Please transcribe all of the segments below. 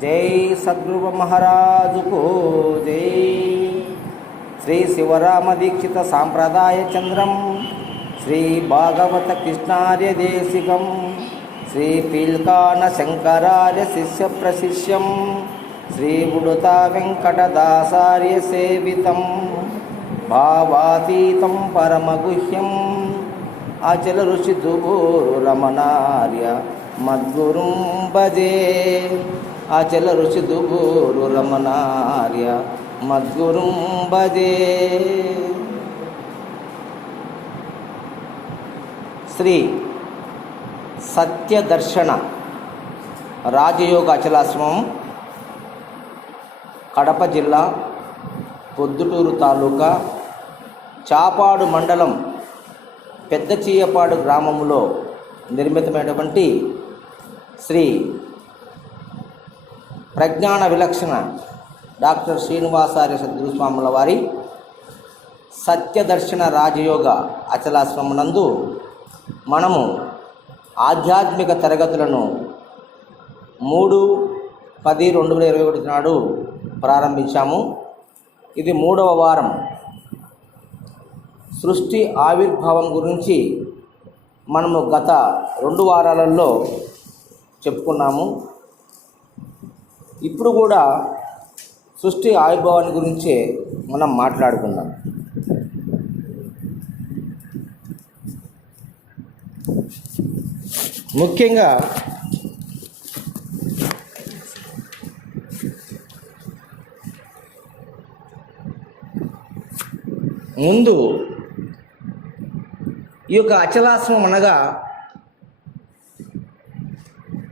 जय सद्गुरु महाराज को जय। श्री शिवराम दीक्षित सांप्रदाय चंद्रम श्री भागवत कृष्णार्य देशिकम श्री पील्कान शंकरार्य शिष्य प्रशिष्यम श्री उडुता वेंकटदासार्य सेवितं भावातीतं परमगुह्यम अचल ऋषि रमणार्य मद्गुरुं भजे। अचल ऋषि रमणार्य मद्गुरुं भजे। श्री सत्यदर्शन राजयोग अचलाश्रमं కడప జిల్లా పొద్దుటూరు తాలూకా చాపాడు మండలం పెద్ద చీయపాడు గ్రామంలో నిర్మితమైనటువంటి శ్రీ ప్రజ్ఞాన విలక్షణ డాక్టర్ శ్రీనివాసార్య సద్గురు స్వాముల వారి సత్యదర్శన రాజయోగ అచలాశ్రమనందు మనము ఆధ్యాత్మిక తరగతులను 3/10/2021 నాడు ప్రారంభించాము. ఇది 3వ వారం. సృష్టి ఆవిర్భావం గురించి మనము గత 2 వారాలలో చెప్పుకున్నాము. ఇప్పుడు కూడా సృష్టి ఆవిర్భావాన్ని గురించే మనం మాట్లాడుకుందాం. ముఖ్యంగా ముందు ఈ యొక్క అచలాశ్రమం అనగా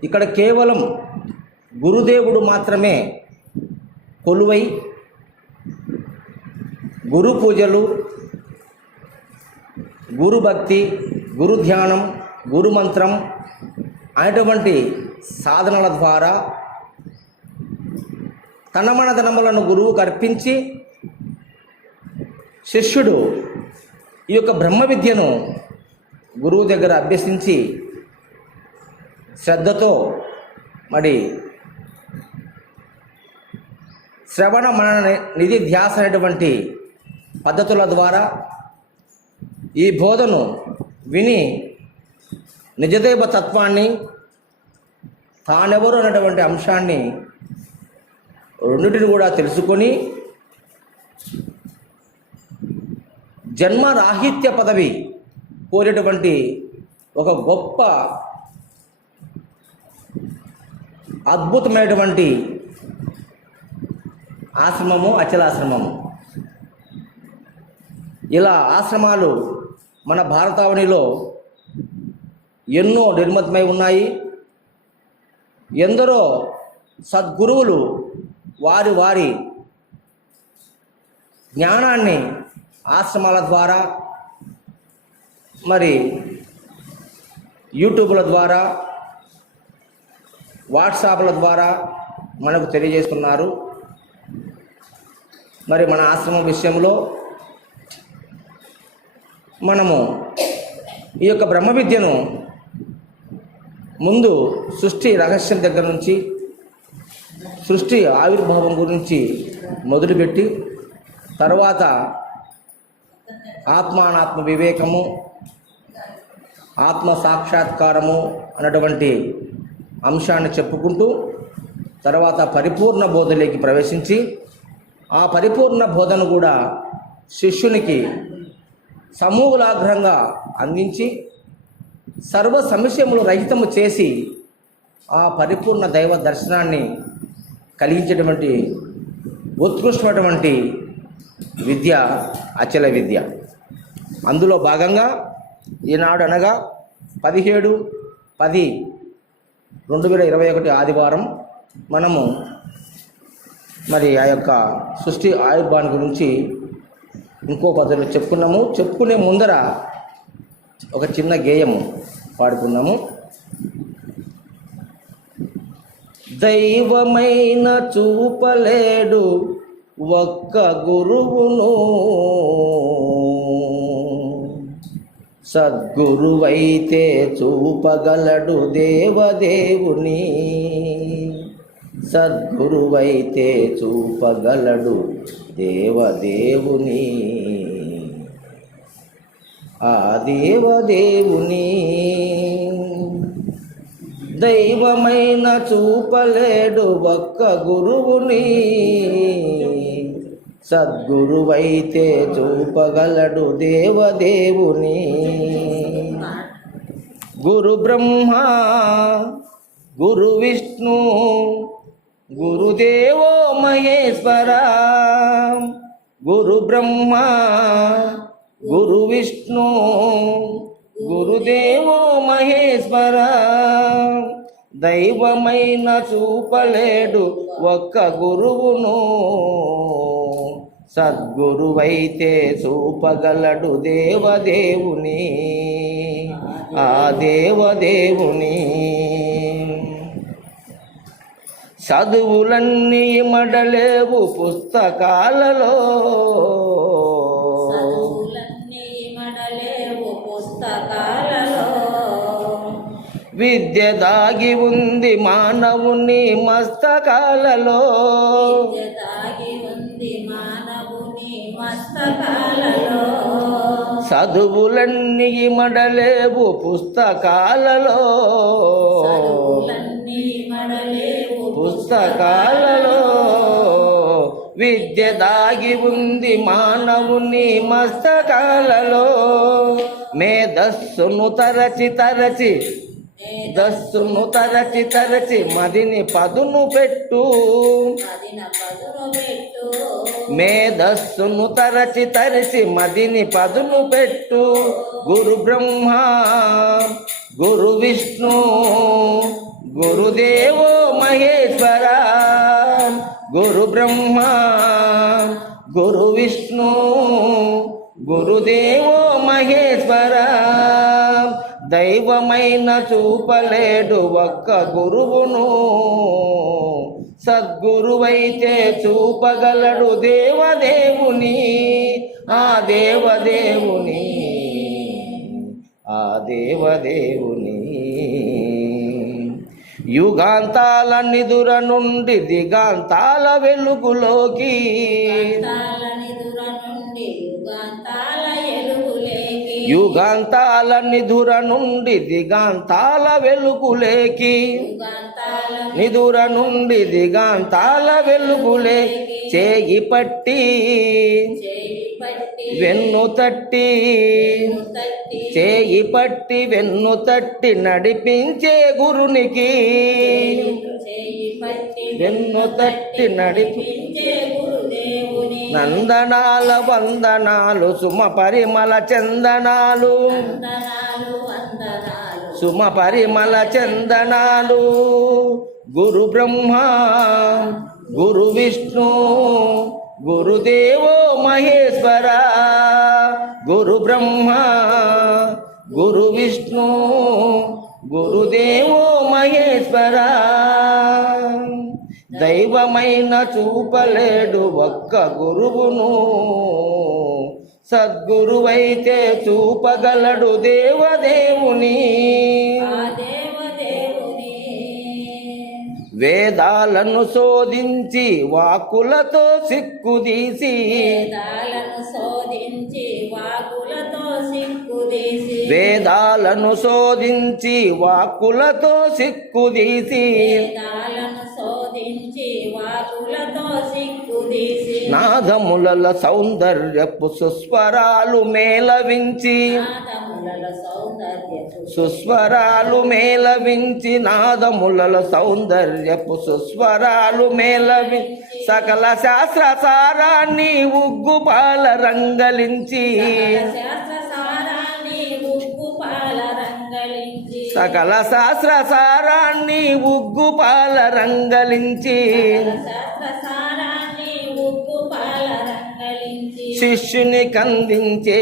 ఇక్కడ కేవలం గురుదేవుడు మాత్రమే కొలువై గురు పూజలు, గురు భక్తి, గురు ధ్యానం, గురు మంత్రం అనేటువంటి సాధనల ద్వారా తన మన ధనములను గురువుకు అర్పించి శిష్యుడు ఈ యొక్క బ్రహ్మ విద్యను గురువు దగ్గర అభ్యసించి శ్రద్ధతో మరి శ్రవణ మనన నిధి ధ్యాస అనేటువంటి పద్ధతుల ద్వారా ఈ బోధను విని నిజదైవ తత్వాన్ని, తానెవరు అనేటువంటి అంశాన్ని రెండింటిని కూడా తెలుసుకొని జన్మరాహిత్య పదవి కోరేటువంటి ఒక గొప్ప అద్భుతమైనటువంటి ఆశ్రమము అచలాశ్రమము. ఇలా ఆశ్రమాలు మన భారతావనిలో ఎన్నో నిర్మితమై ఉన్నాయి. ఎందరో సద్గురువులు వారి వారి జ్ఞానాన్ని ఆశ్రమాల ద్వారా, మరి యూట్యూబ్ల ద్వారా, వాట్సాప్ల ద్వారా మనకు తెలియజేస్తున్నారు. మరి మన ఆశ్రమం విషయంలో మనము ఈ యొక్క బ్రహ్మ విద్యను ముందు సృష్టి రహస్యం దగ్గర నుంచి సృష్టి ఆవిర్భావం గురించి మొదలుపెట్టి తర్వాత ఆత్మానాత్మ వివేకము, ఆత్మ సాక్షాత్కారము అన్నటువంటి అంశాన్ని చెప్పుకుంటూ తర్వాత పరిపూర్ణ బోధలోకి ప్రవేశించి ఆ పరిపూర్ణ బోధను కూడా శిష్యునికి సమూలాగ్రంగా అందించి సర్వ సమస్యములు రహితము చేసి ఆ పరిపూర్ణ దైవ దర్శనాన్ని కలిగించేటువంటి ఉత్కృష్టమైనటువంటి విద్య అచల విద్య. అందులో భాగంగా ఈనాడు అనగా 17/10/2021 ఆదివారం మనము మరి ఆ యొక్క సృష్టి ఆవిర్భావం గురించి ఇంకో పద్ధతిలో చెప్పుకున్నాము. చెప్పుకునే ముందర ఒక చిన్న గేయము పాడుకున్నాము. దైవమైన చూపలేడు ఒక్క గురువును, సద్గురువైతే చూపగలడు దేవదేవుని. సద్గురువైతే చూపగలడు దేవదేవుని, ఆ దేవదేవుని. దైవమైన చూపలేడు ఒక్క గురువుని, సద్గురువైతే చూపగలడు దేవదేవుని. గురు బ్రహ్మ గురు విష్ణు గురుదేవో మహేశ్వర, గురు బ్రహ్మ గురు విష్ణు గురుదేవో మహేశ్వర. దైవమైన చూపలేడు ఒక్క గురువును, సద్గురువైతే చూపగలడు దేవదేవుని, ఆ దేవదేవుని. చదువులన్నీ మడలేవు పుస్తకాలలో, విద్య దాగి ఉంది మానవుని మస్తకాలలో, చదువులన్నీ మడలేవు పుస్తకాలలో, పుస్తకాలలో విద్య దాగి ఉంది మానవుని మస్తకాలలో. మేధస్సును తరచి తరచి దస్సును తరచి తరచి మదిని పదును పెట్టు, మేధస్సును తరచి తరచి మదిని పదును పెట్టు. గురు బ్రహ్మ గురు విష్ణు గురుదేవో మహేశ్వర, గురు బ్రహ్మ గురు విష్ణు గురుదేవో మహేశ్వర. దైవమైన చూపలేడు ఒక్క గురువును, సద్గురువైతే చూపగలడు దేవదేవుని, ఆ దేవదేవుని, ఆ దేవదేవుని. యుగాంతాల నిదుర నుండి దిగాంతాల వెలుగులోకి, యుగాంతాల నిదుర నుండి దిగాంతాల వెలుగులేకి, నిదుర నుండి దిగాంతాల వెలుగులే. చేయి పట్టి వెన్ను తట్టి, చేయి పట్టి వెన్ను తట్టి నడిపించే గురునికి, వెన్ను తట్టి నడిపించే నందనాల వందనాలు సుమ పరిమళ చందనాలు, సుమ పరిమళ చందనాలు. గురు బ్రహ్మ గురు విష్ణు గురుదేవో మహేశ్వర, గురు బ్రహ్మ గురు విష్ణు గురుదేవో మహేశ్వర. దైవమైన చూపలేడు ఒక్క గురువును, సద్గురువైతే చూపగలడు దేవదేవుని. వేదాలను శోధించి వాకులతో సిక్కుదీసి, వేదాలను శోధించి వాకులతో సిక్కుదీసి, నాదముల సౌందర్యపు సుస్వరాలు మేళవించి, సుస్వరాలు మేళవించి, నాదముల సౌందర్యపు సుస్వరాలు మేళవి. సకల శాస్త్ర సారాన్ని ఉగ్గుపాల రంగలించి, సకల శాస్త్ర సారాన్ని ఉగ్గుపాల రంగలించి, శిష్యుని కందించే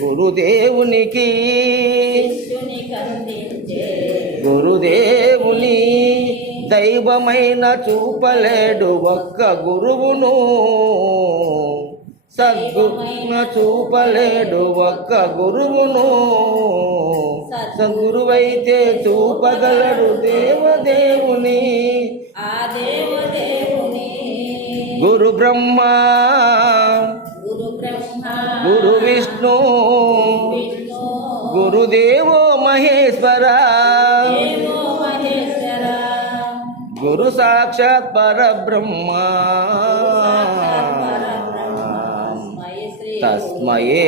గురుదేవునికి, గురుదేవుని. దైవమైన చూపలేడు ఒక్క గురువును, సద్గురున చూపలేడు ఒక్క గురువును, సద్గురువైతే చూపగలడు దేవదేవుని, ఆ దేవ గురు బ్రహ్మ గురు విష్ణు గురుదేవో మహేశ్వర గురు సాక్షాత్ పరబ్రహ్మ తస్మయే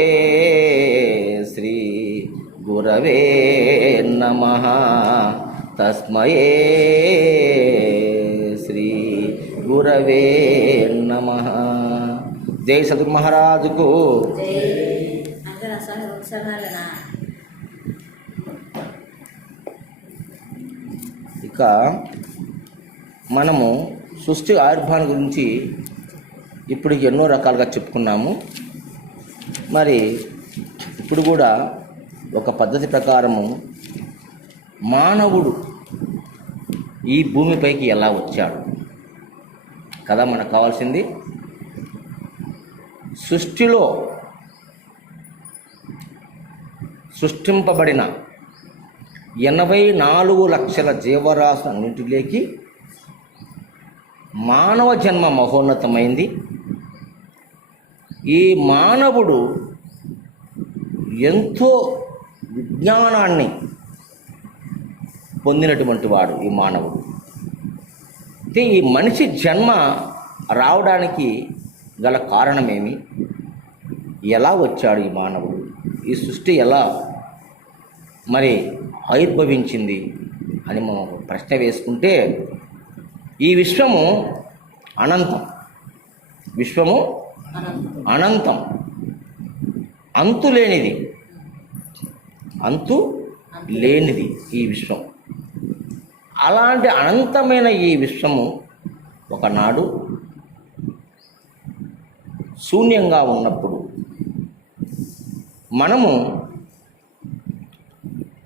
శ్రీ గురవే నమః. తస్మయే శ్రీ గురవే నమః. జై సద్గురు మహారాజుకు. ఇక మనము సృష్టి ఆవిర్భావం గురించి ఇప్పుడు ఎన్నో రకాలుగా చెప్పుకున్నాము. మరి ఇప్పుడు కూడా ఒక పద్ధతి ప్రకారము మానవుడు ఈ భూమిపైకి ఎలా వచ్చాడు కదా మనకు కావాల్సింది. సృష్టిలో సృష్టింపబడిన 84 లక్షల జీవరాశులన్నింటిలోకి మానవ జన్మ మహోన్నతమైంది. ఈ మానవుడు ఎంతో విజ్ఞానాన్ని పొందినటువంటి వాడు ఈ మానవుడు. అయితే ఈ మనిషి జన్మ రావడానికి గల కారణమేమి, ఎలా వచ్చాడు ఈ మానవుడు, ఈ సృష్టి ఎలా మరి ఆవిర్భవించింది అని మనం ప్రశ్న వేసుకుంటే, ఈ విశ్వము అనంతం. విశ్వము అనంతం, అంతు లేనిది, అంతు లేనిది ఈ విశ్వం. అలాంటి అనంతమైన ఈ విశ్వము ఒకనాడు శూన్యంగా ఉన్నప్పుడు మనము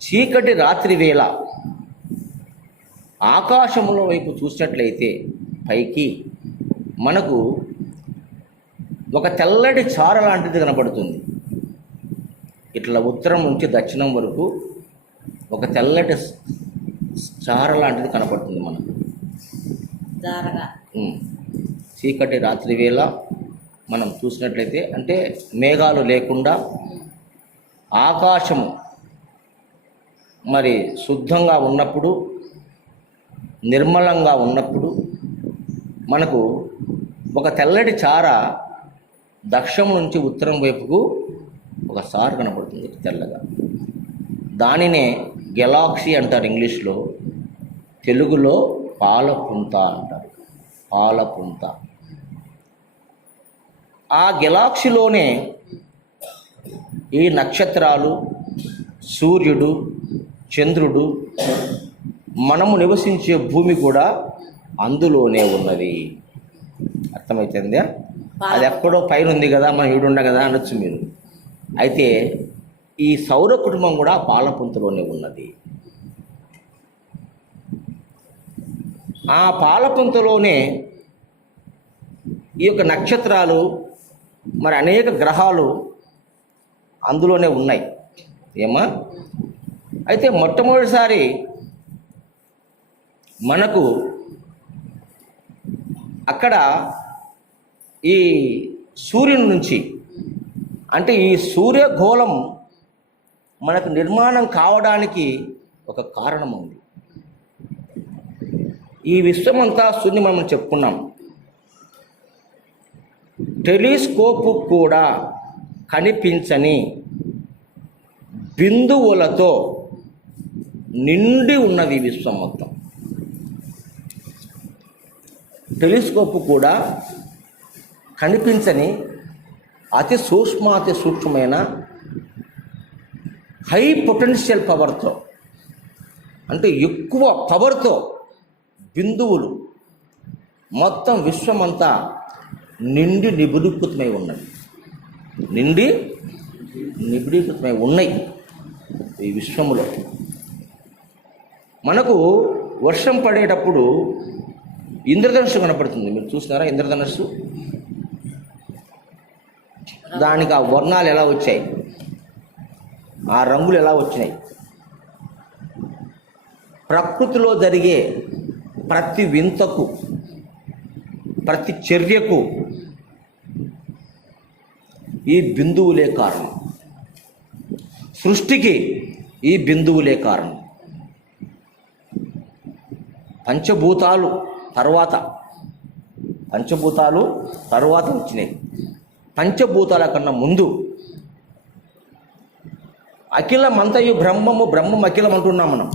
చీకటి రాత్రి వేళ ఆకాశముల వైపు చూసినట్లయితే పైకి మనకు ఒక తెల్లటి చార లాంటిది కనపడుతుంది. ఇట్లా ఉత్తరం నుంచి దక్షిణం వరకు ఒక తెల్లటి చార లాంటిది కనపడుతుంది మనకు. చీకటి రాత్రి వేళ మనం చూసినట్లయితే, అంటే మేఘాలు లేకుండా ఆకాశము మరి శుద్ధంగా ఉన్నప్పుడు, నిర్మలంగా ఉన్నప్పుడు మనకు ఒక తెల్లటి చార దక్షిణం నుంచి ఉత్తరం వైపుకు ఒక సార్ కనపడుతుంది తెల్లగా. దానినే గెలాక్సీ అంటారు ఇంగ్లీష్లో, తెలుగులో పాలపుంత అంటారు. పాలపుంత. ఆ గెలాక్సీలోనే ఈ నక్షత్రాలు, సూర్యుడు, చంద్రుడు, మనము నివసించే భూమి కూడా అందులోనే ఉన్నది. అర్థమవుతుందా? అది ఎక్కడో పైన ఉంది కదా, మనం ఈడుండ కదా అనొచ్చు మీరు. అయితే ఈ సౌర కుటుంబం కూడా పాలపుంతలోనే ఉన్నది. ఆ పాలపుంతలోనే ఈ యొక్క నక్షత్రాలు, మరి అనేక గ్రహాలు అందులోనే ఉన్నాయి. ఏమా? అయితే మొట్టమొదటిసారి మనకు అక్కడ ఈ సూర్యుని నుంచి, అంటే ఈ సూర్యగోళం మనకు నిర్మాణం కావడానికి ఒక కారణం ఉంది. ఈ విశ్వమంతా శూన్యం మనం చెప్పుకున్నాం. టెలిస్కోపు కూడా కనిపించని బిందువులతో నిండి ఉన్నది ఈ విశ్వం మొత్తం. టెలిస్కోపు కూడా కనిపించని అతి సూక్ష్మమైన హై పొటెన్షియల్ పవర్తో, అంటే ఎక్కువ పవర్తో బిందువులు మొత్తం విశ్వమంతా నిండి నిబిడీకృతమై ఉన్నది. నిండి నిబిడీకృతమై ఉన్నాయి ఈ విశ్వములో. మనకు వర్షం పడేటప్పుడు ఇంద్రధనుస్సు కనపడుతుంది. మీరు చూసినారా ఇంద్రధనుస్సు? దానికి ఆ వర్ణాలు ఎలా వచ్చాయి, ఆ రంగులు ఎలా వచ్చినాయి? ప్రకృతిలో జరిగే ప్రతి వింతకు ప్రతి చర్యకు ఈ బిందువులే కారణం. సృష్టికి ఈ బిందువులే కారణం. పంచభూతాలు తర్వాత వచ్చినాయి. పంచభూతాల కన్నా ముందు అఖిలమంతయు బ్రహ్మము, బ్రహ్మం అఖిలం అంటున్నాం మనం.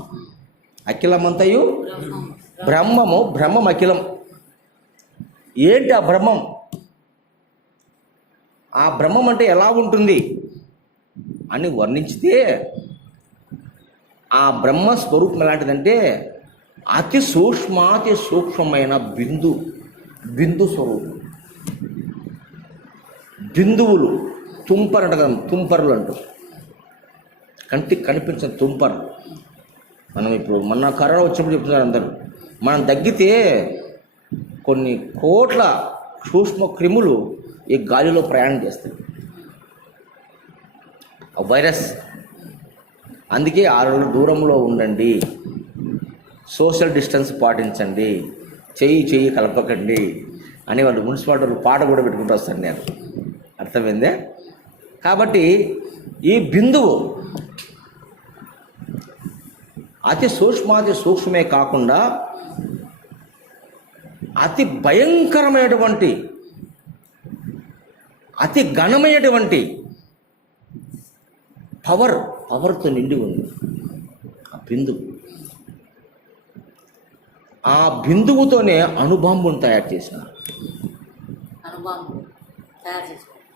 అఖిలమంతయు బ్రహ్మము, బ్రహ్మం అఖిలం. ఏంటి ఆ బ్రహ్మం? ఆ బ్రహ్మం అంటే ఎలా ఉంటుంది అని వర్ణించితే ఆ బ్రహ్మ స్వరూపం ఎలాంటిదంటే అతి సూక్ష్మమైన బిందు స్వరూపం. బిందువులు తుంపరులు అంటూ కంటికి కనిపించిన తుంపరు. మనం ఇప్పుడు మొన్న కరోనా వచ్చినప్పుడు చెప్తున్నారు అందరూ, మనం తగ్గితే కొన్ని కోట్ల సూక్ష్మ క్రిములు ఈ గాలిలో ప్రయాణం చేస్తాయి. ఆ వైరస్. అందుకే 6 అడుగుల దూరంలో ఉండండి, సోషల్ డిస్టెన్స్ పాటించండి, చెయ్యి కలపకండి అని వాళ్ళు మున్సిపాలిటీ పాట కూడా పెట్టుకుంటూ వస్తాను నేను. అర్థమైందే? కాబట్టి ఈ బిందువు అతి సూక్ష్మమే కాకుండా అతి భయంకరమైనటువంటి, అతి ఘనమైనటువంటి పవర్తో నిండి ఉంది ఆ బిందువు. ఆ బిందువుతోనే అణుబాంబును తయారు చేసినారు.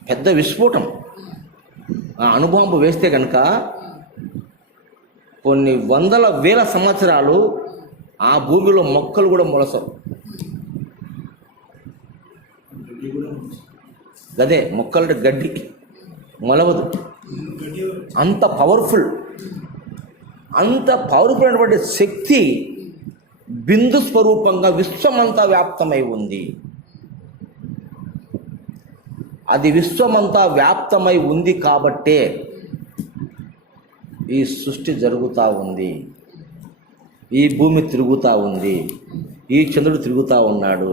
పెద్ద విస్ఫోటం. ఆ అణుబాంబు వేస్తే కనుక కొన్ని వందల వేల సంవత్సరాలు ఆ భూమిలో మొక్కలు కూడా మొలసవు. గదే మొక్కలంటే గడ్డి మొలవదు. అంత పవర్ఫుల్ అయినటువంటి శక్తి బిందు స్వరూపంగా విశ్వమంతా వ్యాప్తమై ఉంది. అది విశ్వమంతా వ్యాప్తమై ఉంది కాబట్టే ఈ సృష్టి జరుగుతూ ఉంది, ఈ భూమి తిరుగుతూ ఉంది, ఈ చంద్రుడు తిరుగుతూ ఉన్నాడు,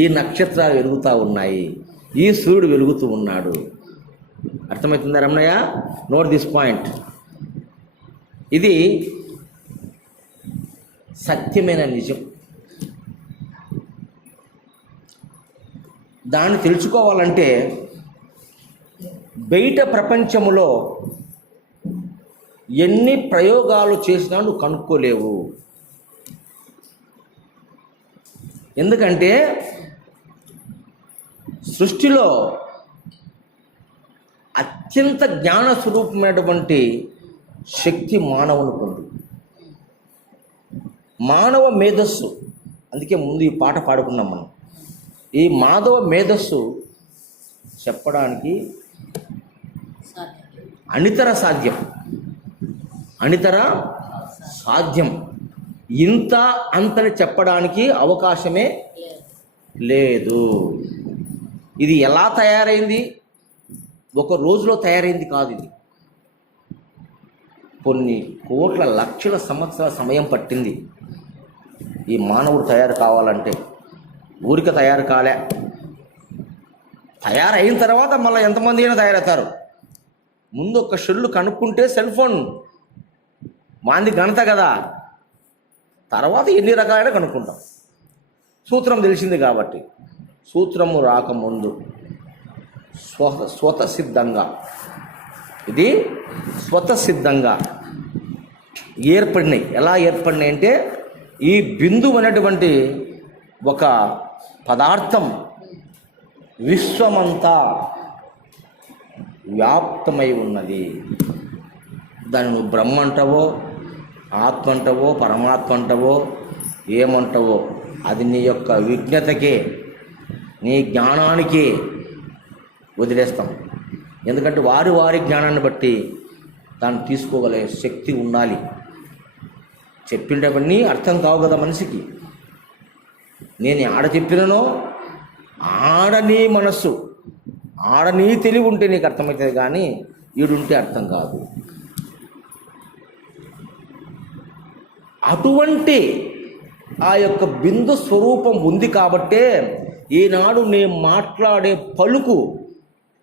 ఈ నక్షత్రాలు వెలుగుతూ ఉన్నాయి, ఈ సూర్యుడు వెలుగుతూ ఉన్నాడు. అర్థమవుతుందా రమణయ్య? Note this point. ఇది సత్యమైన నిజం. దాన్ని తెలుసుకోవాలంటే బయట ప్రపంచంలో ఎన్ని ప్రయోగాలు చేసినా నువ్వు కనుక్కోలేవు. ఎందుకంటే సృష్టిలో అత్యంత జ్ఞాన స్వరూపమైనటువంటి శక్తి మానవునికి ఉంది. మానవ మేధస్సు, అందుకే ముందు ఈ పాట పాడుకున్నాం మనం. ఈ మానవ మేధస్సు చెప్పడానికి అనితర సాధ్యం. ఇంత అంతని చెప్పడానికి అవకాశమే లేదు. ఇది ఎలా తయారైంది? ఒక రోజులో తయారైంది కాదు. ఇది కొన్ని కోట్ల లక్షల సంవత్సరాల సమయం పట్టింది ఈ మానవుడు తయారు కావాలంటే. ఊరిక తయారు కాలే. తయారైన తర్వాత మళ్ళీ ఎంతమంది అయినా తయారవుతారు. ముందు ఒక సెల్లు కనుక్కుంటే సెల్ ఫోన్ మాంది ఘనత కదా, తర్వాత ఎన్ని రకాలైన కనుక్కుంటాం. సూత్రం తెలిసింది కాబట్టి. సూత్రము రాకముందు స్వతసిద్ధంగా, ఇది స్వతసిద్ధంగా ఏర్పడినాయి. ఎలా ఏర్పడినాయి అంటే ఈ బిందువు అనేటువంటి ఒక పదార్థం విశ్వమంతా వ్యాప్తమై ఉన్నది. దాన్ని నువ్వు బ్రహ్మ అంటావో, ఆత్మ అంటావో, పరమాత్మ అంటావో, ఏమంటావో అది నీ యొక్క విజ్ఞతకే, నీ జ్ఞానానికే వదిలేస్తాం. ఎందుకంటే వారి జ్ఞానాన్ని బట్టి దాన్ని తీసుకోగలిగే శక్తి ఉండాలి. చెప్పినవన్నీ అర్థం కావు కదా మనిషికి. నేను ఆడ చెప్పిననో ఆడనీ మనస్సు, ఆడనీ తెలివి ఉంటే నీకు అర్థమవుతుంది, కానీ ఈడుంటే అర్థం కాదు. అటువంటి ఆ యొక్క బిందు స్వరూపం ఉంది కాబట్టే ఈనాడు నేను మాట్లాడే పలుకు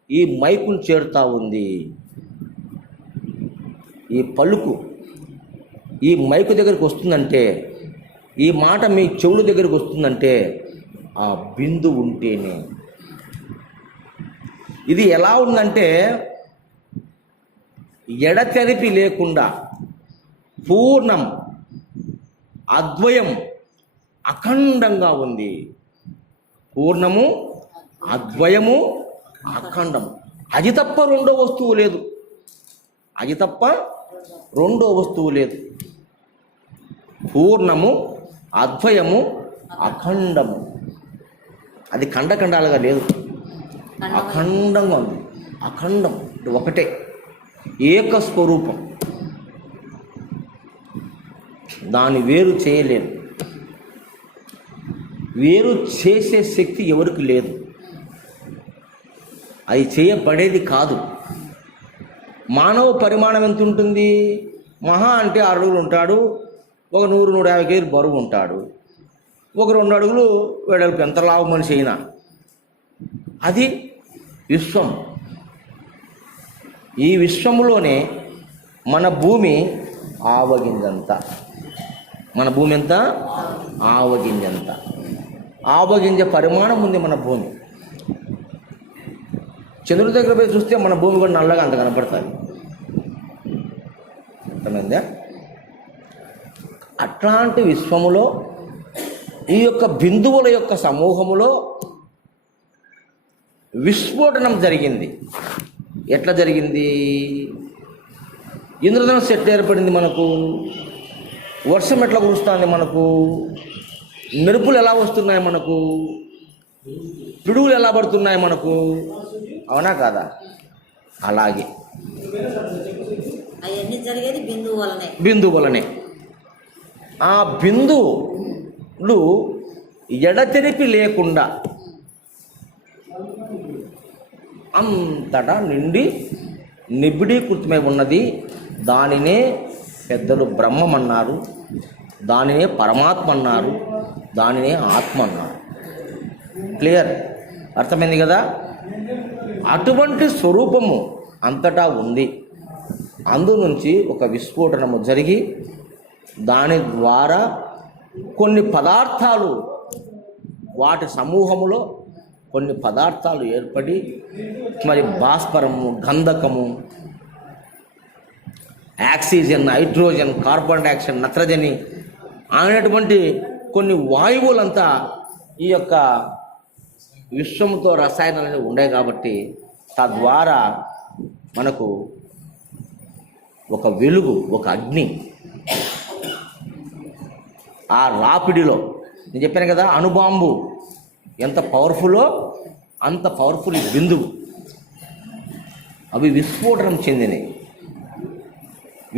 ఈ మైకును చేరుతా ఉంది. ఈ పలుకు ఈ మైకు దగ్గరికి వస్తుందంటే, ఈ మాట మీ చెవుల దగ్గరికి వస్తుందంటే ఆ బిందు ఉంటేనే. ఇది ఎలా ఉందంటే ఎడతెరిపి లేకుండా పూర్ణం, అద్వయం, అఖండంగా ఉంది. పూర్ణము, అద్వయము, అఖండం. అది తప్ప రెండో వస్తువు లేదు. అది తప్ప రెండో వస్తువు లేదు. పూర్ణము, అద్వయము, అఖండము. అది ఖండఖండాలుగా లేదు, అఖండంగా ఉంది. అఖండం ఒకటే, ఏకస్వరూపం. దాన్ని వేరు చేయలేదు. వేరు చేసే శక్తి ఎవరికి లేదు. అది చేయబడేది కాదు. మానవ పరిమాణం ఎంత ఉంటుంది? మహా అంటే 6 అడుగులు ఉంటాడు, ఒక 100-150 కేజీలు బరువు ఉంటాడు, ఒక 2 అడుగులు వెడల్పు, ఎంత లావు మనిషి అయినా. అది విశ్వం. ఈ విశ్వంలోనే మన భూమి ఆవగింజంత. మన భూమి ఎంత? ఆవగింజంత. ఆవగింజ పరిమాణం ఉంది మన భూమి. చంద్రుడి దగ్గర పోయి చూస్తే మన భూమి కూడా నల్లగా అంత కనపడుతుంది. అర్థమైందా? అట్లాంటి విశ్వములో ఈ యొక్క బిందువుల యొక్క సమూహములో విస్ఫోటనం జరిగింది. ఎట్లా జరిగింది? ఇంద్రధనుస్సు ఎట్లా ఏర్పడింది మనకు? వర్షం ఎట్లా కురుస్తుంది మనకు? మెరుపులు ఎలా వస్తున్నాయి మనకు? పిడుగులు ఎలా పడుతున్నాయి మనకు? అవునా కాదా? అలాగే అవన్నీ జరిగేది బిందువు వలనే. ఆ బిందువులు ఎడతెరిపి లేకుండా అంతటా నిండి నిబిడీకృతమై ఉన్నది. దానినే పెద్దలు బ్రహ్మం అన్నారు, దానినే పరమాత్మ అన్నారు, దానినే ఆత్మ అన్నారు. క్లియర్? అర్థమైంది కదా? అటువంటి స్వరూపము అంతటా ఉంది. అందు నుంచి ఒక విస్ఫోటనము జరిగి దాని ద్వారా కొన్ని పదార్థాలు, వాటి సమూహములో కొన్ని పదార్థాలు ఏర్పడి, మరి భాస్వరము, గంధకము, ఆక్సిజన్, హైడ్రోజన్, కార్బన్ డైఆక్సైడ్, నత్రజని అనేటువంటి కొన్ని వాయువులంతా ఈ యొక్క విశ్వముతో రసాయనాలు ఉన్నాయి. కాబట్టి తద్వారా మనకు ఒక వెలుగు, ఒక అగ్ని, ఆ రాపిడిలో నేను చెప్పాను కదా, అణుబాంబు ఎంత పవర్ఫుల్లో అంత పవర్ఫుల్ ఈ బిందువు. అవి విస్ఫోటనం చెందినాయి.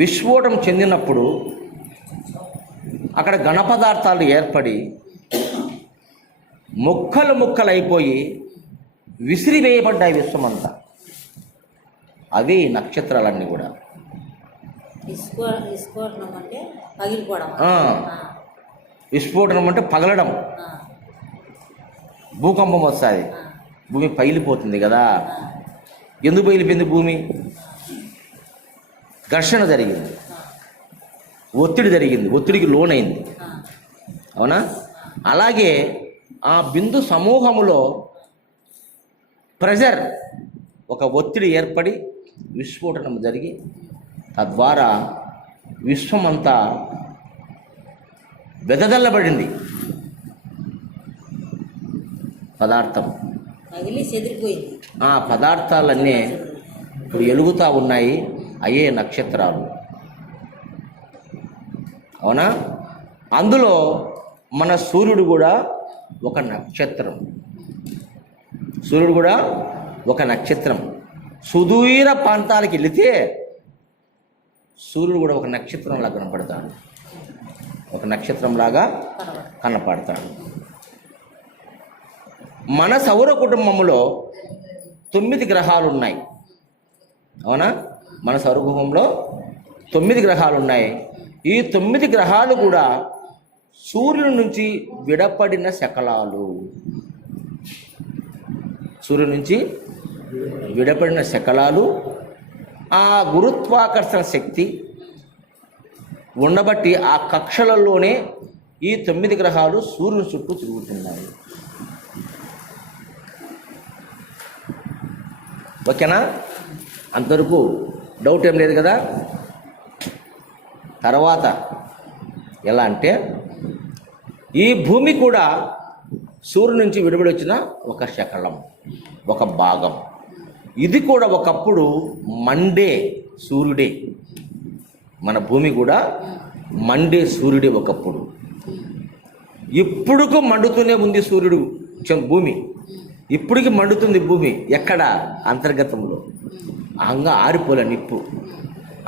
విస్ఫోటనం చెందినప్పుడు అక్కడ ఘన పదార్థాలు ఏర్పడి ముక్కలు ముక్కలైపోయి విసిరివేయబడ్డాయి విశ్వమంతా. అవి నక్షత్రాలన్నీ కూడా. విస్ఫోటనం అంటే పగలడం. భూకంపం వస్తుంది, భూమి పగిలిపోతుంది కదా. ఎందుకు పగిలిపోయింది భూమి? ఘర్షణ జరిగింది, ఒత్తిడి జరిగింది, ఒత్తిడికి లోనైంది. అవునా? అలాగే ఆ బిందు సమూహములో ప్రెజర్, ఒక ఒత్తిడి ఏర్పడి విస్ఫోటనం జరిగి తద్వారా విశ్వమంతా వెదజల్లబడింది. పదార్థం ఆ పదార్థాలన్నీ ఇప్పుడు ఎలుగుతూ ఉన్నాయి. అయ్యే నక్షత్రాలు. అవునా? అందులో మన సూర్యుడు కూడా ఒక నక్షత్రం. సూర్యుడు కూడా ఒక నక్షత్రం. సుదూర ప్రాంతాలకు వెళితే సూర్యుడు కూడా ఒక నక్షత్రంలాగా కనపడతాడు. ఒక నక్షత్రంలాగా కనపడతాడు. మన సౌర కుటుంబంలో 9 గ్రహాలు ఉన్నాయి. అవునా? మన సౌర కుటుంబంలో 9 గ్రహాలు ఉన్నాయి. ఈ 9 గ్రహాలు కూడా సూర్యుడి నుంచి విడపడిన శకలాలు. సూర్యుడి నుంచి విడపడిన శకలాలు ఆ గురుత్వాకర్షణ శక్తి ఉండబట్టి ఆ కక్షలలోనే ఈ 9 గ్రహాలు సూర్యుని చుట్టూ తిరుగుతున్నాయి. ఓకేనా? అంతవరకు డౌట్ ఏం లేదు కదా. తర్వాత ఎలా అంటే ఈ భూమి కూడా సూర్యుడి నుంచి విడిపడి వచ్చిన ఒక శకలం, ఒక భాగం. ఇది కూడా ఒకప్పుడు మండే సూర్యుడే. మన భూమి కూడా మండే సూర్యుడే ఒకప్పుడు. ఇప్పుడుకు మండుతూనే ఉంది సూర్యుడు, భూమి ఇప్పటికి మండుతుంది భూమి. ఎక్కడ? అంతర్గతంలో. అంగా ఆరిపోలే నిప్పు.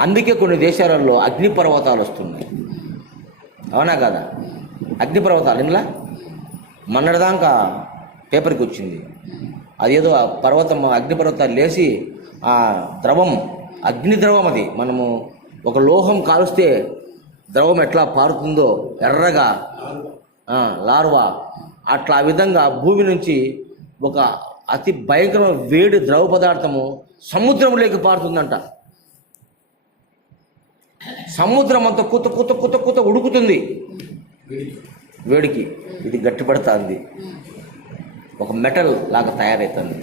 అందుకే కొన్ని దేశాలలో అగ్నిపర్వతాలు వస్తున్నాయి. అవునా కదా? అగ్నిపర్వతాలు ఇలా మొన్నటిదాకా పేపర్కి వచ్చింది. అదేదో పర్వతం అగ్నిపర్వతాలు లేచి ఆ ద్రవం, అగ్ని ద్రవం, అది మనము ఒక లోహం కాలుస్తే ద్రవం ఎట్లా పారుతుందో ఎర్రగా, లార్వా, అట్లా ఆ విధంగా భూమి నుంచి ఒక అతి భయంకరమైన వేడి ద్రవ పదార్థము సముద్రంలోకి పారుతుందంట. సముద్రం అంతా కుత కుత కుత కుత ఉడుకుతుంది వేడికి. ఇది గట్టిపడుతుంది, ఒక మెటల్ లాగా తయారవుతుంది.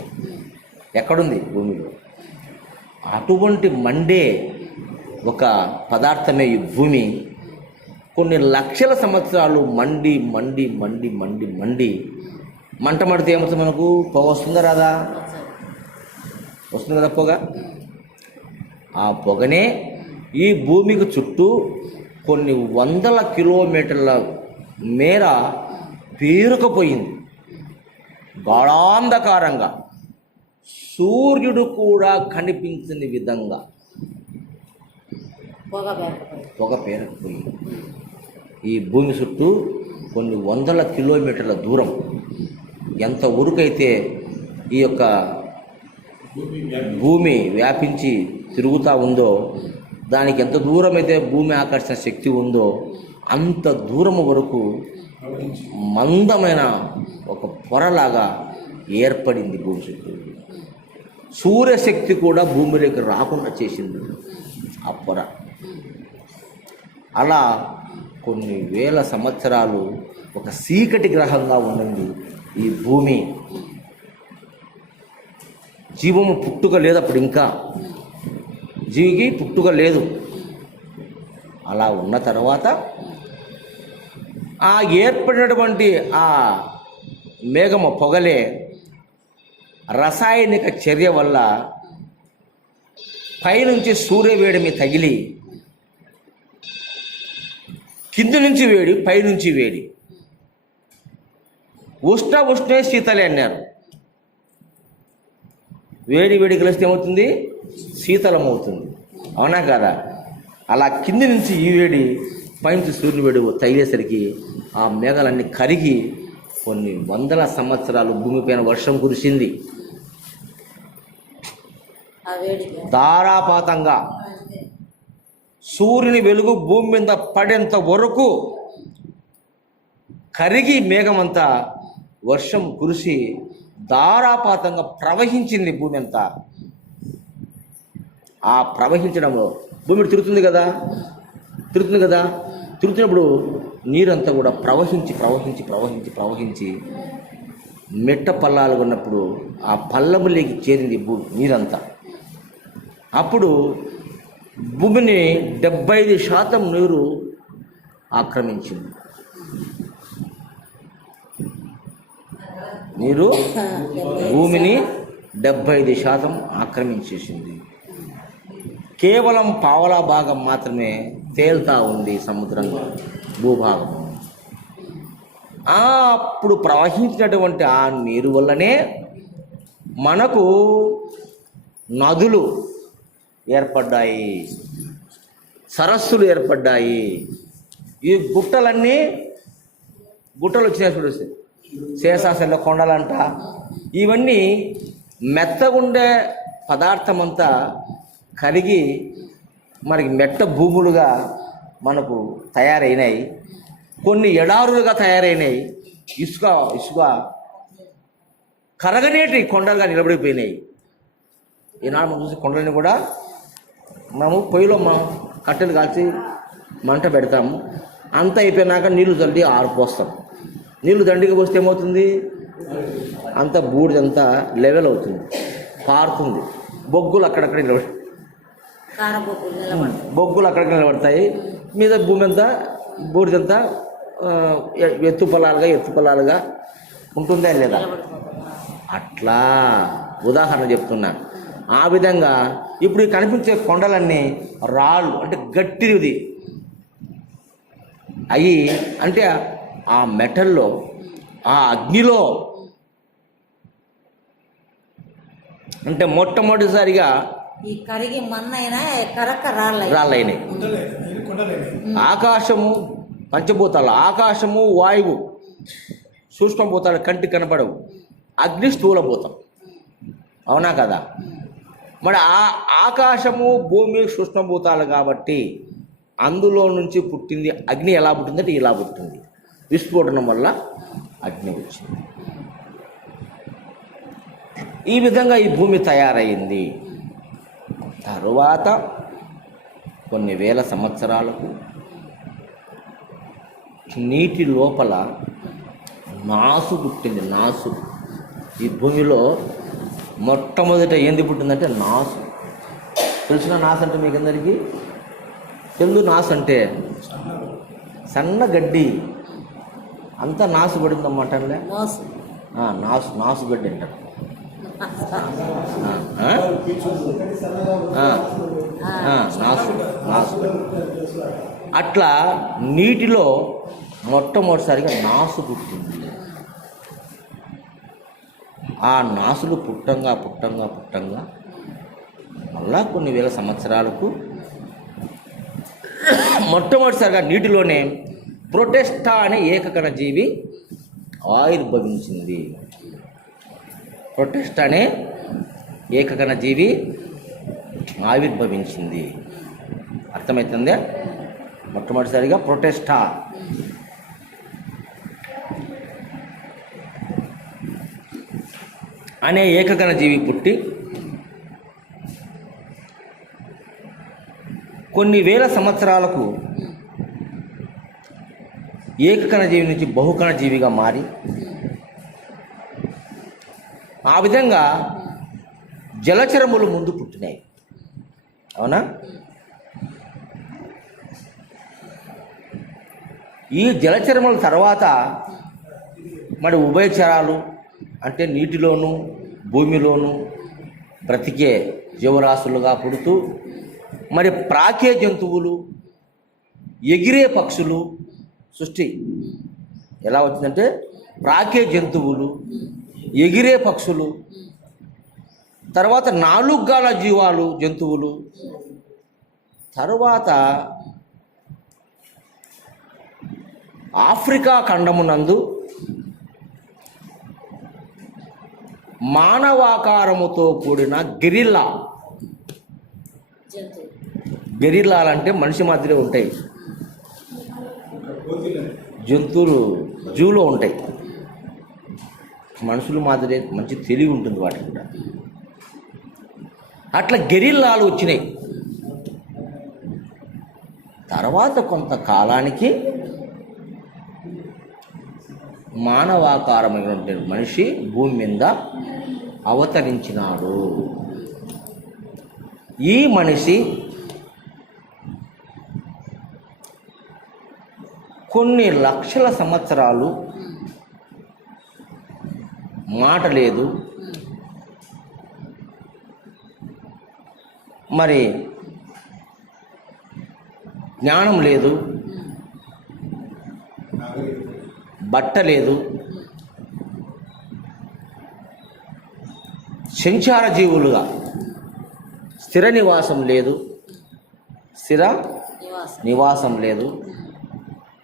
ఎక్కడుంది? భూమిలో. అటువంటి మండే ఒక పదార్థమే ఈ భూమి. కొన్ని లక్షల సంవత్సరాలు మండి మండి మండి మండి మండి మంట మడితే ఏమవుతుంది? మనకు పొగ వస్తుందా రాదా? వస్తుంది కదా పొగ. ఆ పొగనే ఈ భూమికి చుట్టూ కొన్ని వందల కిలోమీటర్ల మేర పేరుకుపోయింది. గాఢాంధకారంగా, సూర్యుడు కూడా కనిపించని విధంగా పొగ పేరుకుపోయింది. ఈ భూమి చుట్టూ కొన్ని వందల కిలోమీటర్ల దూరం. ఎంత ఉరుకైతే ఈ యొక్క భూమి వ్యాపించి తిరుగుతూ ఉందో, దానికి ఎంత దూరం అయితే భూమి ఆకర్షణ శక్తి ఉందో అంత దూరం వరకు మందమైన ఒక పొరలాగా ఏర్పడింది భూమి చుట్టూ. సూర్యశక్తి కూడా భూమిలోకి రాకుండా చేసింది ఆ పొర. అలా కొన్ని వేల సంవత్సరాలు ఒక చీకటి గ్రహంగా ఉండింది ఈ భూమి. జీవము పుట్టుక లేదు అప్పుడు, ఇంకా జీవికి పుట్టుక లేదు. అలా ఉన్న తర్వాత ఆ ఏర్పడినటువంటి ఆ మేఘము పొగలే రసాయనిక చర్య వల్ల పైనుంచి సూర్యవేడిమి తగిలి, కింది నుంచి వేడి, పైనుంచి వేడి, ఉష్ణే శీతలే అన్నారు. వేడి వేడి కలిస్తే ఏమవుతుంది? శీతలం అవుతుంది. అవునా కదా? అలా కింది నుంచి ఈ వేడి, పైనుంచి సూర్యుని వేడి తగిలేసరికి ఆ మేఘాలన్నీ కరిగి కొన్ని వందల సంవత్సరాలు భూమిపైన వర్షం కురిసింది. ధారాపాతంగా సూర్యుని వెలుగు భూమి మీద పడేంత వరకు కరిగి మేఘమంతా వర్షం కురిసి ధారాపాతంగా ప్రవహించింది భూమి అంతా. ఆ ప్రవహించడంలో భూమి తిరుగుతుంది కదా, తిరుగుతున్నప్పుడు నీరంతా కూడా ప్రవహించి ప్రవహించి ప్రవహించి ప్రవహించి మెట్ట పల్లాలు ఉన్నప్పుడు ఆ పల్లములోకి చేరింది నీరంతా. అప్పుడు భూమిని 75% నీరు ఆక్రమించింది. నీరు భూమిని 75% ఆక్రమించేసింది. కేవలం పావలా భాగం మాత్రమే తేలుతా ఉంది సముద్రంలో, భూభాగం. అప్పుడు ప్రవహించినటువంటి ఆ నీరు వల్లనే మనకు నదులు ఏర్పడ్డాయి, సరస్సులు ఏర్పడ్డాయి. ఈ గుట్టలు వచ్చినాయి చూడు, శేషాచల కొండలంట. ఇవన్నీ మెత్తగుండే పదార్థమంతా కరిగి మనకి మెట్ట భూములుగా మనకు తయారైనాయి. కొన్ని ఎడారులుగా తయారైనాయి. ఇసుక కరగనేటి కొండలుగా నిలబడిపోయినాయి. ఈనాడు మనం చూసి కొండలని కూడా మనము పొయ్యిలో కట్టెలు కాల్చి మంట పెడతాము. అంతా అయిపోయినాక నీళ్లు చల్లి ఆరిపోస్తాం. నీళ్లు దండిగా పోస్తే ఏమవుతుంది? అంత బూడిదంతా లెవెల్ అవుతుంది, పారుతుంది. బొగ్గులు అక్కడక్కడ నిలబడతాయి. మీద భూమి అంతా బూడిదంతా ఎత్తు పొలాలుగా ఉంటుందా లేదా? అట్లా ఉదాహరణ చెప్తున్నా. ఆ విధంగా ఇప్పుడు కనిపించే కొండలన్నీ రాళ్ళు, అంటే గట్టిది అవి, అంటే ఆ మెటల్లో, ఆ అగ్నిలో, అంటే మొట్టమొదటిసారిగా ఈ కరిగి మన్నైనా కరక్క రాళ్ళైనాయి. ఆకాశము, పంచభూతాలు, ఆకాశము, వాయువు సూక్ష్మభూతాలు కంటికి కనపడవు, అగ్ని స్థూలభూతం. అవునా కదా? మరి ఆ ఆకాశము, భూమి సూక్ష్మభూతాలు కాబట్టి అందులో నుంచి పుట్టింది అగ్ని. ఎలా పుట్టిందంటే ఇలా పుట్టింది, విస్ఫోటనం వల్ల అగ్ని వచ్చింది. ఈ విధంగా ఈ భూమి తయారైంది. తరువాత కొన్ని వేల సంవత్సరాలకు నీటి లోపల నాసు పుట్టింది. నాసు. ఈ భూమిలో మొట్టమొదట ఏంది పుట్టిందంటే నాసు. తెలిసిన నాసు అంటే మీకు అందరికీ తెలుగు. నాసు అంటే సన్న గడ్డి అంతా నాసు పడిందన్నమాట. నాసు గడ్డి అంటారు. నాసు అట్లా నీటిలో మొట్టమొదటిసారిగా నాసు పుట్టింది. ఆ నాసులు పుట్టంగా మళ్ళా కొన్ని వేల సంవత్సరాలకు మొట్టమొదటిసారిగా నీటిలోనే ప్రొటెస్టా అనే ఏకకణ జీవి ఆవిర్భవించింది. ప్రొటెస్టా అనే ఏకకణ జీవి ఆవిర్భవించింది. అర్థమవుతుందే? మొట్టమొదటిసారిగా ప్రొటెస్టా అనే ఏకకణ జీవి పుట్టి కొన్ని వేల సంవత్సరాలకు ఏకకణ జీవి నుంచి బహుకణ జీవిగా మారి, ఆ విధంగా జలచరములు ముందు పుట్టినాయి. అవునా? ఈ జలచరముల తర్వాత మరి ఉభయచరాలు, అంటే నీటిలోనూ భూమిలోనూ బ్రతికే జీవరాశులుగా పుడుతూ, మరి ప్రాకే జంతువులు, ఎగిరే పక్షులు సృష్టి ఎలా వచ్చిందంటే ప్రాకే జంతువులు, ఎగిరే పక్షులు, తర్వాత నాలుగుగాల జీవాలు, జంతువులు, తరువాత ఆఫ్రికా ఖండమునందు మానవాకారముతో కూడిన గెరిల్లాలంటే మనిషి మాదిరే ఉంటాయి జంతువులు, జూలో ఉంటాయి. మనుషులు మాదిరే మంచి తెలివి ఉంటుంది వాటికి కూడా. అట్లా గెరిల్లాలు వచ్చినాయి. తర్వాత కొంతకాలానికి మానవాకారమైన మనిషి భూమి మీద అవతరించినాడు. ఈ మనిషి కొన్ని లక్షల సంవత్సరాలు మాట లేదు, మరి జ్ఞానం లేదు, బట్ట లేదు, సంచార జీవులుగా స్థిర నివాసం లేదు, నివాసం లేదు,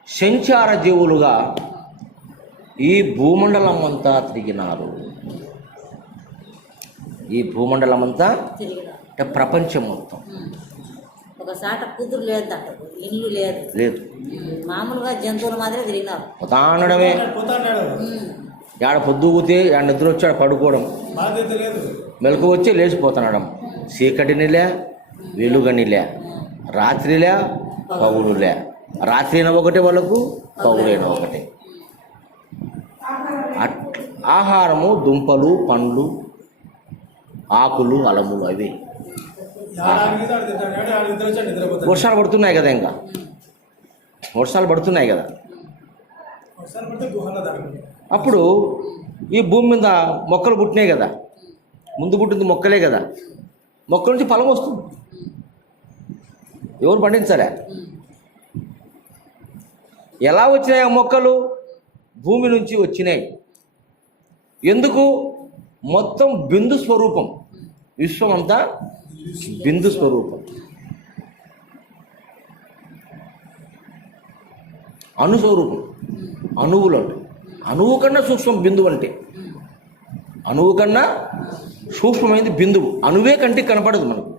సంచార జీవులుగా ఈ భూమండలం అంతా తిరిగినారు. ఈ భూమండలం అంతా అంటే ప్రపంచం మొత్తం. ఒకసాట కుదురు లేదు, ఇల్లు లేదు, లేదు. మామూలుగా జంతువుల మాదిరే తిరిగినారు. పోతానడమే. ఆడ పొద్దుగుతే ఆడ నిద్ర వచ్చి ఆడ పడుకోవడం, బాధ్యత లేదు. మెలకు వచ్చి లేచిపోతున్నాడు. చీకటినిలే వెలుగనిలే, రాత్రిలే పౌరులే, రాత్రి అయినా ఒకటే వాళ్ళకు, పౌరైనా ఒకటే. ఆహారము దుంపలు, పండ్లు, ఆకులు, అలములు అవి. వర్షాలు పడుతున్నాయి కదా, ఇంకా వర్షాలు పడుతున్నాయి కదా. అప్పుడు ఈ భూమి మీద మొక్కలు పుట్టినాయి కదా, ముందు పుట్టింది మొక్కలే కదా, మొక్కల నుంచి ఫలం వస్తుంది. ఎవరు పండించారా? ఎలా వచ్చినాయి ఆ మొక్కలు? భూమి నుంచి వచ్చినాయి. ఎందుకు? మొత్తం బిందు స్వరూపం, విశ్వం అంతా బిందు స్వరూపం. అణు స్వరూపం, అణువులు అంట. అణువు కన్నా సూక్ష్మం బిందువు అంటే. అణువు కన్నా సూక్ష్మమైనది బిందువు. అణువే కంటికి కనపడదు మనకు.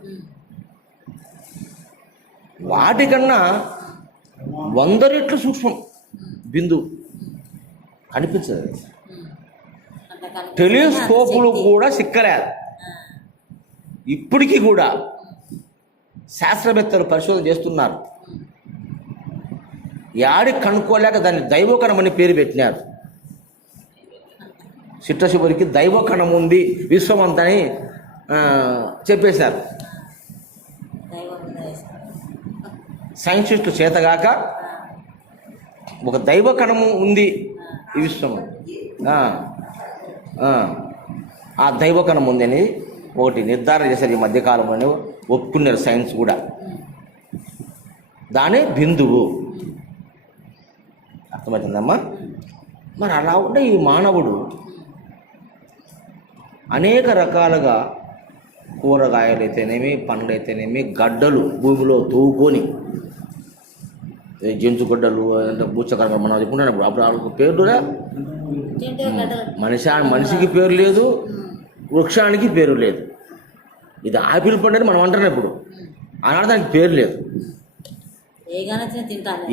వాటికన్నా 100 రెట్లు సూక్ష్మం బిందువు, కనిపించదు. టెలిస్కోపులు కూడా సిక్కలేదు. ఇప్పటికీ కూడా శాస్త్రవేత్తలు పరిశోధన చేస్తున్నారు. యాడికి కనుక్కోలేక దాన్ని దైవకణం అని పేరు పెట్టినారు. చిట్టశివుడికి దైవకణం ఉంది విశ్వమంతా అని చెప్పేశారు. సైంటిస్టులు చేతగాక ఒక దైవకణము ఉంది ఈ విశ్వము, ఆ దైవకణం ఉంది అని ఒకటి నిర్ధారణ చేశారు. ఈ మధ్యకాలంలోనే ఒప్పుకున్నారు సైన్స్ కూడా. దానే బిందువు. అర్థమవుతుందమ్మా? మరి అలా ఉంటే ఈ మానవుడు అనేక రకాలుగా కూరగాయలు అయితేనేమి, పండ్లు అయితేనేమి, గడ్డలు భూమిలో తవ్వుకొని, జంతుగడ్డలు అంటే బూచకరంగా మనం చెప్పుకుంటున్నప్పుడు అప్పుడు వాళ్ళకు పేరురా. మనిషికి పేరు లేదు, వృక్షానికి పేరు లేదు. ఇది ఆపిల్ పండు అని మనం అంటున్నాం ఇప్పుడు. ఆనాడు దానికి పేరు లేదు.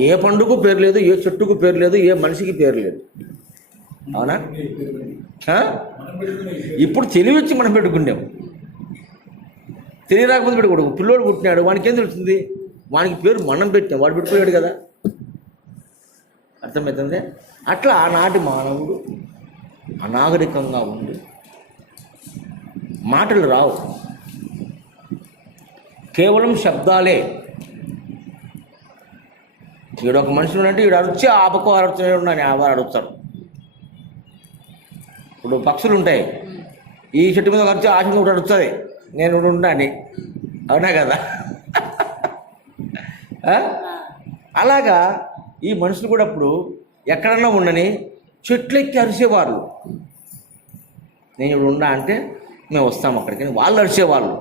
ఏ పండుగకు పేరు లేదు, ఏ చెట్టుకు పేరు లేదు, ఏ మనిషికి పేరు లేదు. అవునా? ఇప్పుడు తెలివి వచ్చి మనం పెట్టుకున్నాం. తెలివి రాకపోతే పెట్టుకోడు. పిల్లోడు పుట్టినాడు, వానికి ఏం తెలుస్తుంది? వానికి పేరు మనం పెట్టాం, వాడు పెట్టుకోలేడు కదా. అర్థమవుతుంది? అట్లా ఆనాటి మానవుడు అనాగరికంగా ఉండి మాటలు రావు, కేవలం శబ్దాలే. ఈడొక మనిషి ఉన్నట్టు ఈడు అరుచి ఆపకు అరుచునే ఉన్నాను వారు అడుగుతాడు. ఇప్పుడు పక్షులు ఉంటాయి, ఈ చెట్టు మీద అరిచి ఆ చెట్టు ఒకటి అడుగుతుంది, నేను ఉండాని. అవునా కదా? అలాగా ఈ మనుషులు కూడా అప్పుడు ఎక్కడన్నా ఉండని చెట్లు ఎక్కి అరిసేవాళ్ళు. నేను ఇప్పుడు ఉన్నా అంటే మేము వస్తాము అక్కడికి, వాళ్ళు అరిసేవాళ్ళు.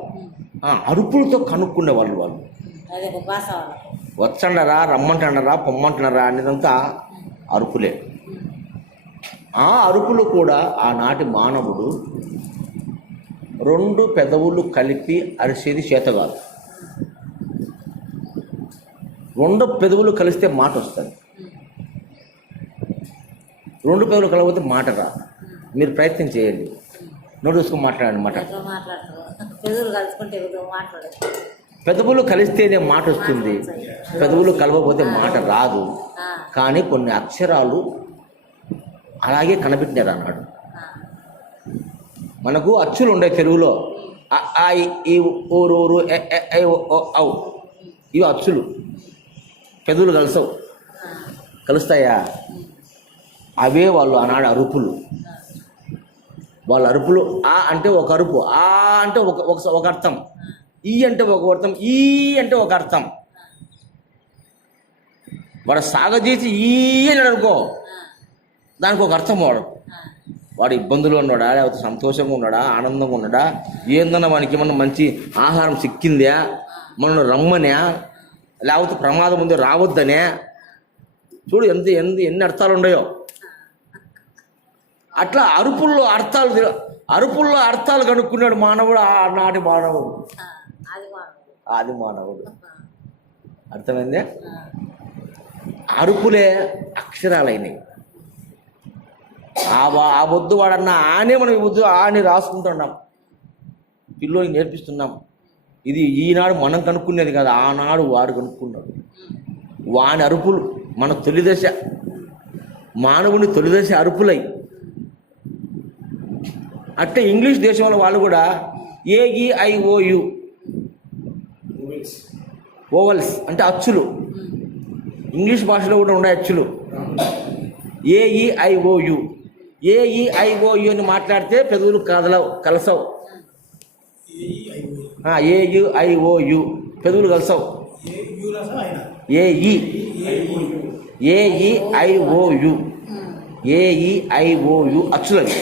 అరుపులతో కనుక్కునేవాళ్ళు. వాళ్ళు వచ్చండరా, రమ్మంటున్నారా, పొమ్మంటున్నారా అనేదంతా అరుపులే. ఆ అరుపులు కూడా ఆనాటి మానవుడు 2 పెదవులు కలిపి అరిసేది చేత కాదు. 2 పెదవులు కలిస్తే మాట వస్తుంది, 2 పెదవులు కలవకపోతే మాట రాదు. మీరు ప్రయత్నం చేయండి, నోరు చూసుకొని మాట్లాడండి. మాట పెదవులు కలిస్తేనే మాట వస్తుంది, పెదవులు కలవకపోతే మాట రాదు. కానీ కొన్ని అక్షరాలు అలాగే కనిపెట్టినారు అన్నాడు. మనకు అచ్చులు ఉన్నాయి తెలుగులో, ఆ ఈ ఊరు ఊరు ఔ, ఇవి అచ్చులు. పెదవులు కలిసవు, కలుస్తాయా? అవే వాళ్ళు ఆనాడు అరుపులు. వాళ్ళ అరుపులు ఆ అంటే ఒక అరుపు, ఆ అంటే ఒక అర్థం, ఈ అంటే ఒక అర్థం, ఈ అంటే ఒక అర్థం. వాడు సాగదీసి ఈ అని అనుకో, దానికి ఒక అర్థం. వాడు ఇబ్బందులు ఉన్నాడా, లేకపోతే సంతోషంగా ఉన్నాడా, ఆనందంగా ఉన్నాడా, ఏందన్నా వానికి ఏమన్నా మంచి ఆహారం సిక్కిందా, మనల్ని రమ్మనే, లేకపోతే ప్రమాదం ఉంది రావద్దనే. చూడు ఎన్ని అర్థాలు ఉన్నాయో. అట్లా అరుపుల్లో అర్థాలు కనుక్కున్నాడు మానవుడు, ఆనాటి మానవుడు, ఆది మానవుడు. అర్థమైందే? అరుపులే అక్షరాలైనవి. ఆ వద్దు వాడన్న ఆనే మనం ఈ వద్దు ఆని రాసుకుంటున్నాం, పిల్లోనికి నేర్పిస్తున్నాం. ఇది ఈనాడు మనం కనుక్కునేది కాదు, ఆనాడు వాడు కనుక్కున్నాడు. వాని అరుపులు మన తొలిదశ, మానవుని తొలిదశ అరుపులై. అట్టే ఇంగ్లీష్ దేశంలో వాళ్ళు కూడా AEIOU ఓవల్స్ అంటే అచ్చులు, ఇంగ్లీష్ భాషలో కూడా ఉండే అచ్చులు. AEIOU అని మాట్లాడితే పెదవులు కలసవు. AEIOU పెదవులు కలసవు. AEIOU అచ్చులవి.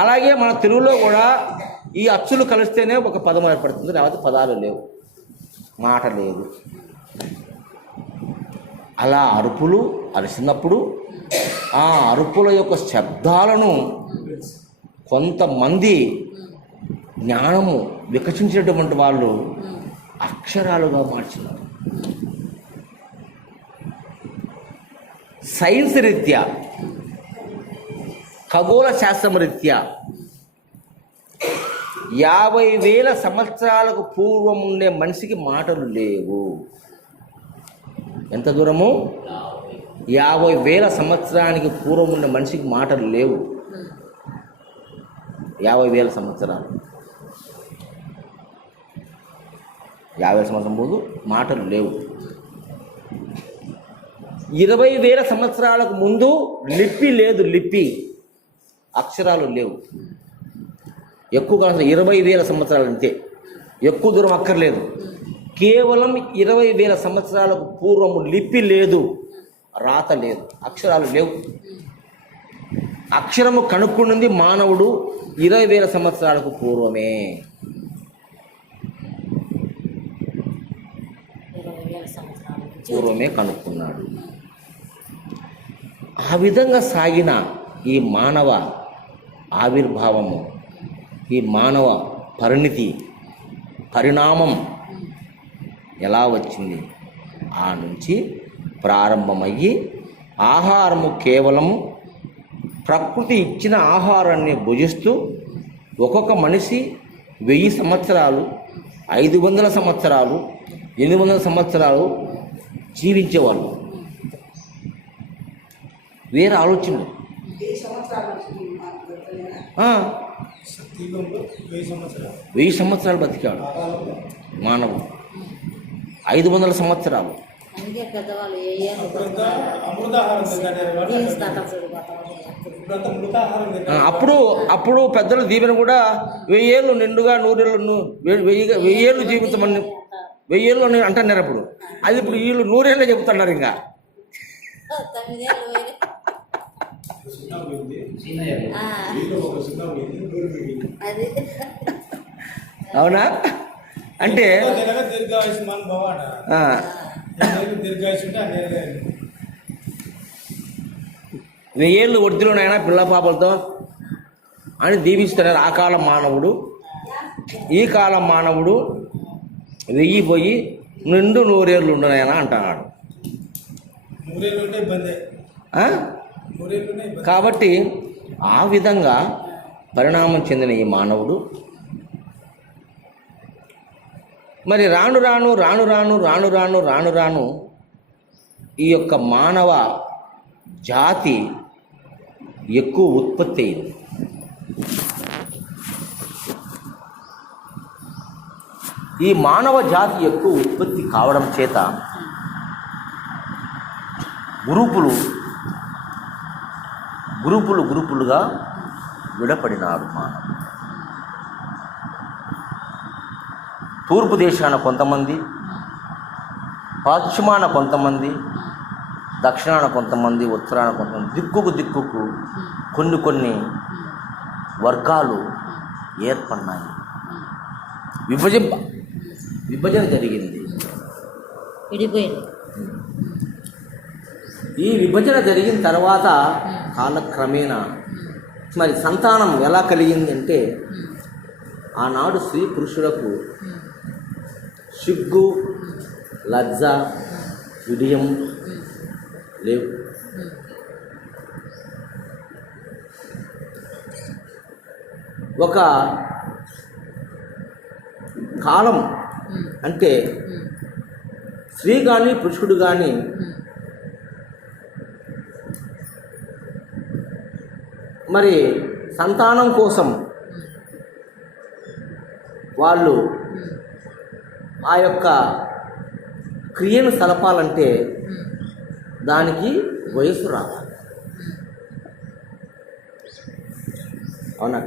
అలాగే మన తెలుగులో కూడా ఈ అచ్చులు కలిస్తేనే ఒక పదం ఏర్పడుతుంది, లేకపోతే పదాలు లేవు, మాట లేదు. అలా అరుపులు అరిసినప్పుడు ఆ అరుపుల యొక్క శబ్దాలను కొంతమంది జ్ఞానము వికసించినటువంటి వాళ్ళు అక్షరాలుగా మార్చినారు. సైన్స్ రీత్యా, ఖగోళ శాస్త్రం రీత్యా 50,000 సంవత్సరాలకు పూర్వం ఉండే మనిషికి మాటలు లేవు. ఎంత దూరము? 50,000 సంవత్సరానికి పూర్వం ఉండే మనిషికి మాటలు లేవు. 50,000 సంవత్సరాలు, 50 సంవత్సరం ముందు మాటలు లేవు. 20,000 సంవత్సరాలకు ముందు లిపి లేదు, లిపి అక్షరాలు లేవు. ఎక్కువ కాదు, 20,000 సంవత్సరాలు అంతే, ఎక్కువ దూరం అక్కర్లేదు. కేవలం 20,000 సంవత్సరాలకు పూర్వము లిపి లేదు, రాత లేదు, అక్షరాలు లేవు. అక్షరము కనుక్కున్నది మానవుడు 20,000 సంవత్సరాలకు పూర్వమే. కనుక్కున్నాడు. ఆ విధంగా సాగిన ఈ మానవ ఆవిర్భావము, ఈ మానవ పరిణామం ఎలా వచ్చింది? ఆ నుంచి ప్రారంభమయ్యి ఆహారము కేవలము ప్రకృతి ఇచ్చిన ఆహారాన్ని భుజిస్తూ ఒక్కొక్క మనిషి 1000 సంవత్సరాలు, 500 సంవత్సరాలు, 800 సంవత్సరాలు జీవించేవాళ్ళు. వేరే ఆలోచనలు. 1000 సంవత్సరాలు బతికాడు మానవుడు, 500 సంవత్సరాలు. అప్పుడు పెద్దల దీవెన కూడా 1000 ఏళ్ళు నిండుగా 100 ఏళ్ళు 1000 ఏళ్ళు జీవితమని 1000 ఏళ్ళు అంటున్నారు. అప్పుడు అది ఇప్పుడు వీళ్ళు 100 ఏళ్ళే చెబుతున్నారు. ఇంకా అవునా? అంటే 1000 ఏళ్ళు ఒడిలోనైనా పిల్ల పాపలతో అని దీవిస్తున్నారు ఆ కాలం మానవుడు. ఈ కాలం మానవుడు 1000 పోయి నిండు 100 ఏళ్ళు ఉండనైనా అంటున్నాడు. కాబట్టి ఆ విధంగా పరిణామం చెందిన ఈ మానవుడు మరి రాను రాను ఈ యొక్క మానవ జాతి ఎక్కువ ఉత్పత్తి అయింది. ఈ మానవ జాతి ఎక్కువ ఉత్పత్తి కావడం చేత గ్రూపులుగా విడపడినాడు మానవుడు. తూర్పు దేశాన కొంతమంది, పశ్చిమాన కొంతమంది, దక్షిణాన కొంతమంది, ఉత్తరాన కొంతమంది, దిక్కుకు కొన్ని వర్గాలు ఏర్పడినాయి. విభజన జరిగింది. ఈ విభజన జరిగిన తర్వాత కాలక్రమేణా మరి సంతానం ఎలా కలిగింది అంటే, ఆనాడు స్త్రీ పురుషులకు సిగ్గు, లజ్జ, విడియం లేవు. ఉమ్. ఒక కాలం ఉమ్. అంటే ఉమ్. స్త్రీ కానీ పురుషుడు కానీ ఉమ్. మరి సంతానం కోసం ఉమ్. వాళ్ళు ఉమ్. ఆ యొక్క క్రియను సలపాలంటే ఉమ్. దానికి వయసు రావాలి. ఉమ్. అవునా?